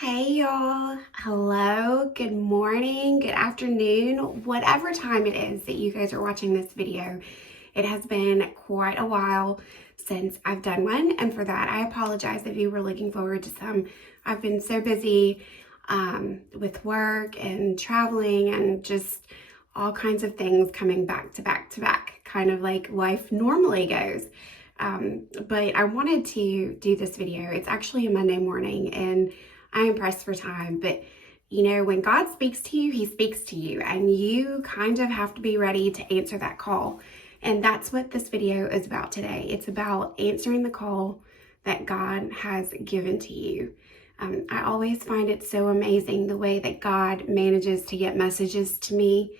Hey y'all, hello, good morning, good afternoon, whatever time it is that you guys are watching this video. It has been quite a while since I've done one, and for that I apologize if you were looking forward to some. I've been so busy with work and traveling and just all kinds of things coming back to back to back, kind of like life normally goes. But I wanted to do this video. It's actually a Monday morning and I am pressed for time, but you know, when God speaks to you, he speaks to you, and you kind of have to be ready to answer that call. And that's what this video is about today. It's about answering the call that God has given to you. I always find it so amazing the way that God manages to get messages to me.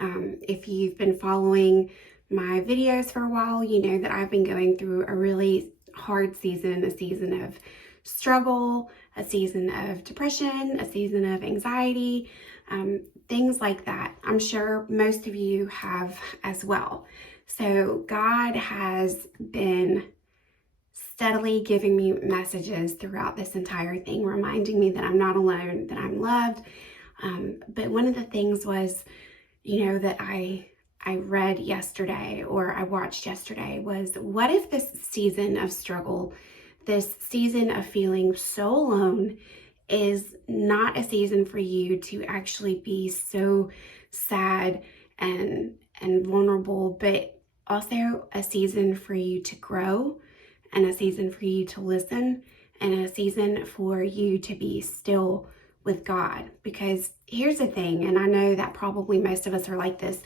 If you've been following my videos for a while, you know that I've been going through a really hard season, a season of struggle, a season of depression, a season of anxiety, things like that. I'm sure most of you have as well. So God has been steadily giving me messages throughout this entire thing, reminding me that I'm not alone, that I'm loved. But one of the things was, you know, that I read yesterday or I watched yesterday was, what if this season of struggle, this season of feeling so alone, is not a season for you to actually be so sad and vulnerable, but also a season for you to grow, and a season for you to listen, and a season for you to be still with God. Because here's the thing, and I know that probably most of us are like this.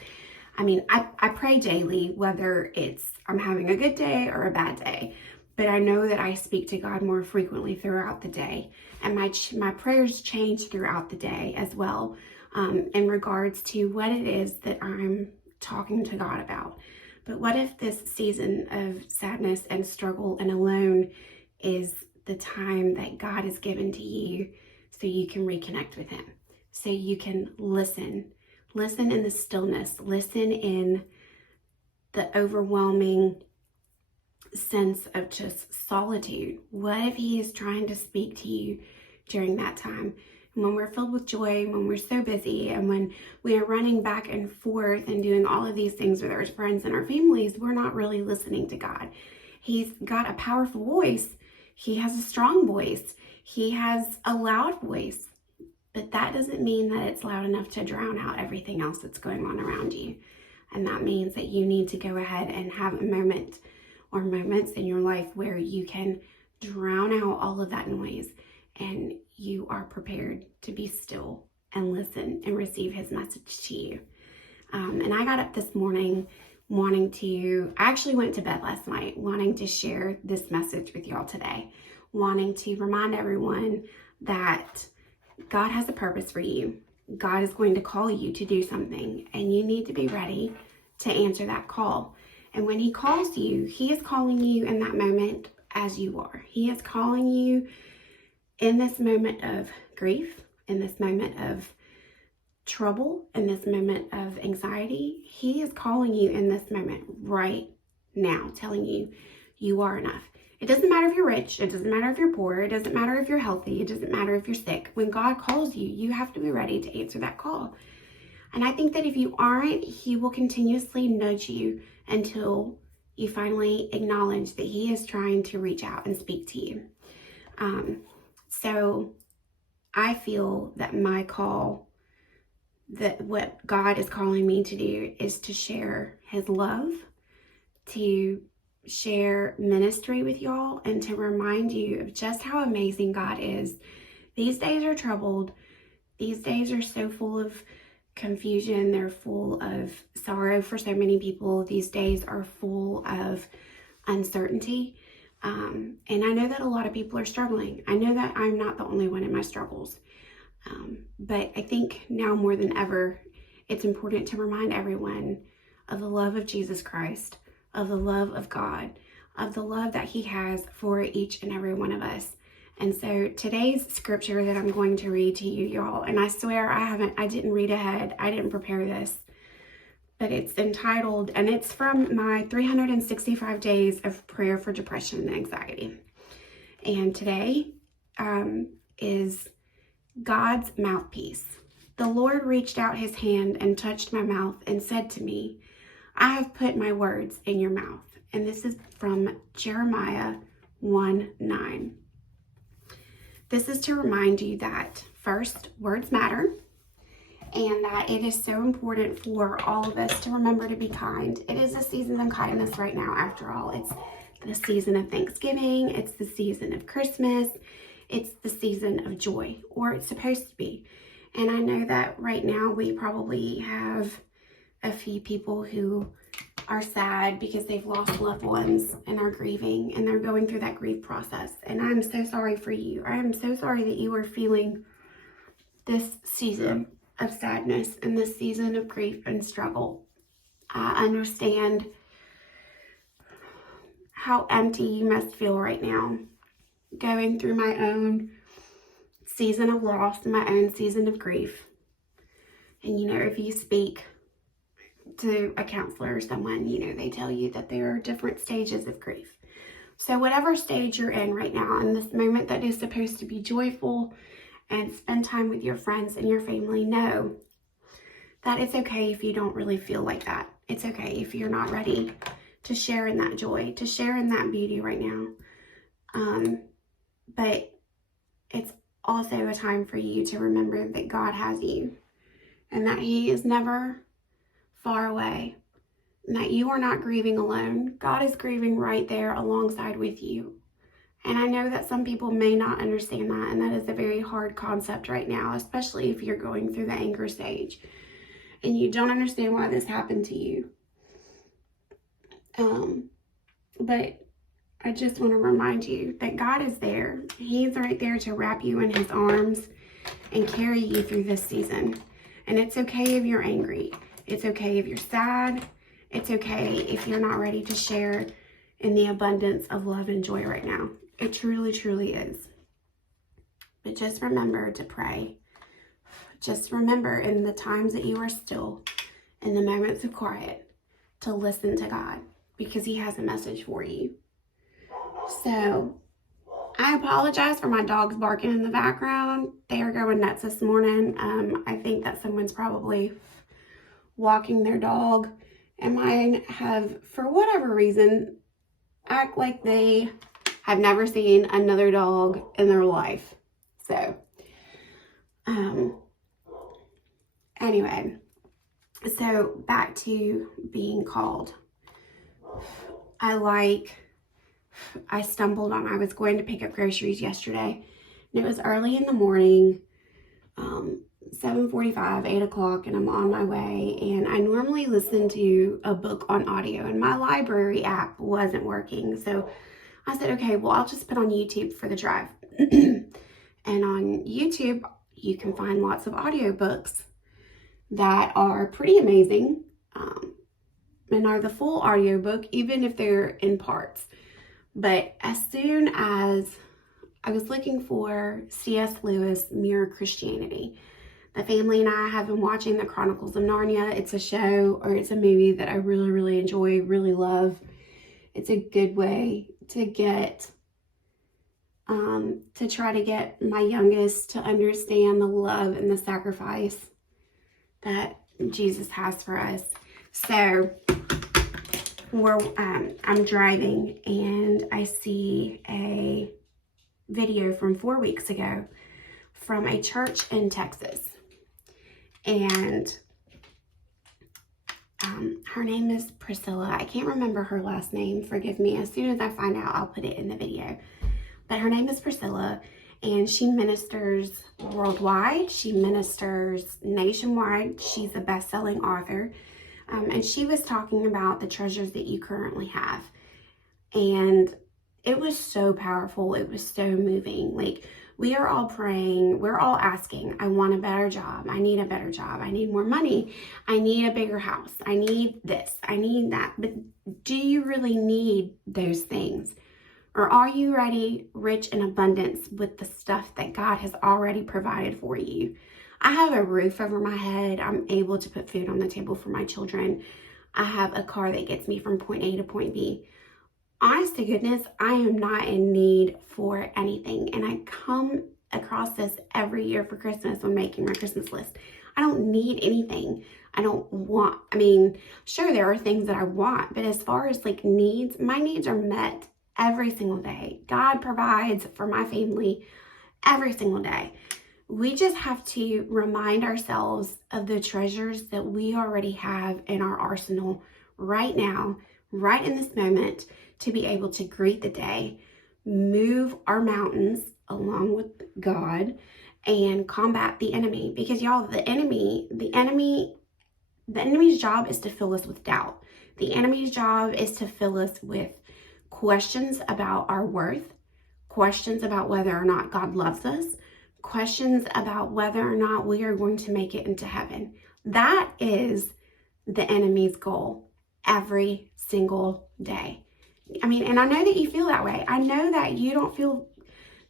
I mean, I pray daily, whether it's I'm having a good day or a bad day, but I know that I speak to God more frequently throughout the day, and my prayers change throughout the day as well, in regards to what it is that I'm talking to God about. But what if this season of sadness and struggle and alone is the time that God has given to you so you can reconnect with him, so you can listen in the stillness, listen in the overwhelming sense of just solitude? What if he is trying to speak to you during that time? And when we're filled with joy, when we're so busy, and when we are running back and forth and doing all of these things with our friends and our families, we're not really listening to God. He's got a powerful voice. He has a strong voice. He has a loud voice. But that doesn't mean that it's loud enough to drown out everything else that's going on around you. And that means that you need to go ahead and have a moment or moments in your life where you can drown out all of that noise and you are prepared to be still and listen and receive his message to you. And I got up this morning I actually went to bed last night wanting to share this message with y'all today, wanting to remind everyone that God has a purpose for you. God is going to call you to do something, and you need to be ready to answer that call. And when he calls you, he is calling you in that moment as you are. He is calling you in this moment of grief, in this moment of trouble, in this moment of anxiety. He is calling you in this moment right now, telling you you are enough. It doesn't matter if you're rich. It doesn't matter if you're poor. It doesn't matter if you're healthy. It doesn't matter if you're sick. When God calls you, you have to be ready to answer that call. And I think that if you aren't, he will continuously nudge you until you finally acknowledge that he is trying to reach out and speak to you. So I feel that my call, that what God is calling me to do, is to share his love, to share ministry with y'all, and to remind you of just how amazing God is. These days are troubled. These days are so full of confusion. They're full of sorrow for so many people. These days are full of uncertainty. And I know that a lot of people are struggling. I know that I'm not the only one in my struggles. But I think now more than ever, it's important to remind everyone of the love of Jesus Christ, of the love of God, of the love that he has for each and every one of us. And so today's scripture that I'm going to read to you, y'all, and I swear I didn't read ahead. I didn't prepare this, but it's entitled, and it's from my 365 days of prayer for depression and anxiety. And today is God's mouthpiece. The Lord reached out his hand and touched my mouth and said to me, I have put my words in your mouth. And this is from Jeremiah 1:9. This is to remind you that first, words matter, and that it is so important for all of us to remember to be kind. It is a season of kindness right now, after all. It's the season of Thanksgiving. It's the season of Christmas. It's the season of joy, or it's supposed to be. And I know that right now we probably have a few people who are sad because they've lost loved ones and are grieving, and they're going through that grief process. And I'm so sorry for you. I am so sorry that you are feeling this season of sadness and this season of grief and struggle. I understand how empty you must feel right now, going through my own season of loss and my own season of grief. And if you speak to a counselor or someone, they tell you that there are different stages of grief. So whatever stage you're in right now, in this moment that is supposed to be joyful and spend time with your friends and your family, know that it's okay if you don't really feel like that. It's okay if you're not ready to share in that joy, to share in that beauty right now. But it's also a time for you to remember that God has you, and that he is never far away, and that you are not grieving alone. God is grieving right there alongside with you. And I know that some people may not understand that, and that is a very hard concept right now, especially if you're going through the anger stage and you don't understand why this happened to you. But I just want to remind you that God is there. He's right there to wrap you in his arms and carry you through this season. And it's okay if you're angry. It's okay if you're sad. It's okay if you're not ready to share in the abundance of love and joy right now. It truly, truly is. But just remember to pray. Just remember, in the times that you are still, in the moments of quiet, to listen to God, because he has a message for you. So I apologize for my dogs barking in the background. They are going nuts this morning. I think that someone's probably walking their dog, and mine have, for whatever reason, act like they have never seen another dog in their life. So anyway, so back to being called. I was going to pick up groceries yesterday, and it was early in the morning, 7:45, 8 o'clock, and I'm on my way. And I normally listen to a book on audio, and my library app wasn't working. So I said, okay, well, I'll just put on YouTube for the drive. And on YouTube, you can find lots of audiobooks that are pretty amazing, and are the full audiobook, even if they're in parts. But as soon as I was looking for C.S. Lewis' Mere Christianity, the family and I have been watching The Chronicles of Narnia. It's a show, or it's a movie that I really, really enjoy, really love. It's a good way to try to get my youngest to understand the love and the sacrifice that Jesus has for us. So I'm driving, and I see a video from 4 weeks ago from a church in Texas. And her name is Priscilla. I can't remember her last name. Forgive me. As soon as I find out, I'll put it in the video. But her name is Priscilla, and she ministers worldwide. She ministers nationwide. She's a best-selling author. And she was talking about the treasures that you currently have. And it was so powerful. It was so moving. Like, we are all praying. We're all asking, I want a better job. I need a better job. I need more money. I need a bigger house. I need this. I need that. But do you really need those things? Or are you ready, rich in abundance with the stuff that God has already provided for you? I have a roof over my head. I'm able to put food on the table for my children. I have a car that gets me from point A to point B. Honest to goodness, I am not in need for anything. And I come across this every year for Christmas when making my Christmas list. I don't need anything. I mean, sure, there are things that I want, but as far as like needs, my needs are met every single day. God provides for my family every single day. We just have to remind ourselves of the treasures that we already have in our arsenal right now, right in this moment, to be able to greet the day, move our mountains along with God, and combat the enemy. Because y'all, the enemy's job is to fill us with doubt. The enemy's job is to fill us with questions about our worth, questions about whether or not God loves us, questions about whether or not we are going to make it into heaven. That is the enemy's goal every single day. I mean, and I know that you feel that way. I know that you don't feel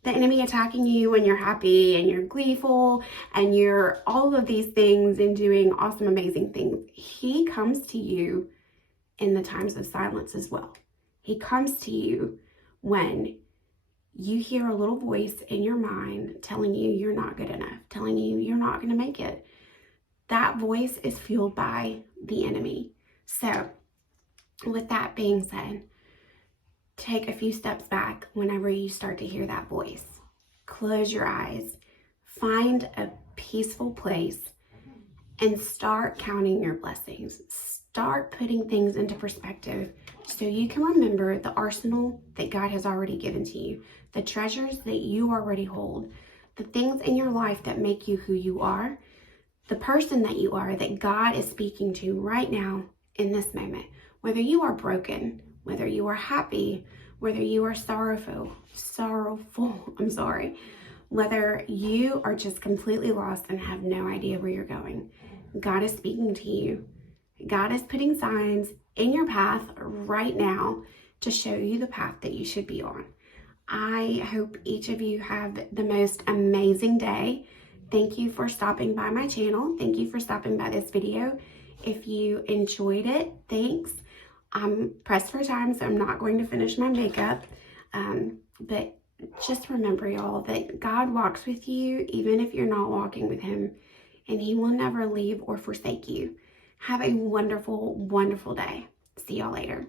the enemy attacking you when you're happy and you're gleeful and you're all of these things and doing awesome, amazing things. He comes to you in the times of silence as well. He comes to you when you hear a little voice in your mind telling you you're not good enough, telling you you're not going to make it. That voice is fueled by the enemy. So, with that being said, take a few steps back whenever you start to hear that voice. Close your eyes, find a peaceful place, and start counting your blessings. Start putting things into perspective so you can remember the arsenal that God has already given to you, the treasures that you already hold, the things in your life that make you who you are, the person that you are that God is speaking to right now in this moment. Whether you are broken, whether you are happy, whether you are sorrowful, whether you are just completely lost and have no idea where you're going, God is speaking to you. God is putting signs in your path right now to show you the path that you should be on. I hope each of you have the most amazing day. Thank you for stopping by my channel. Thank you for stopping by this video. If you enjoyed it, thanks. I'm pressed for time, so I'm not going to finish my makeup. But just remember, y'all, that God walks with you even if you're not walking with him, and he will never leave or forsake you. Have a wonderful, wonderful day. See y'all later.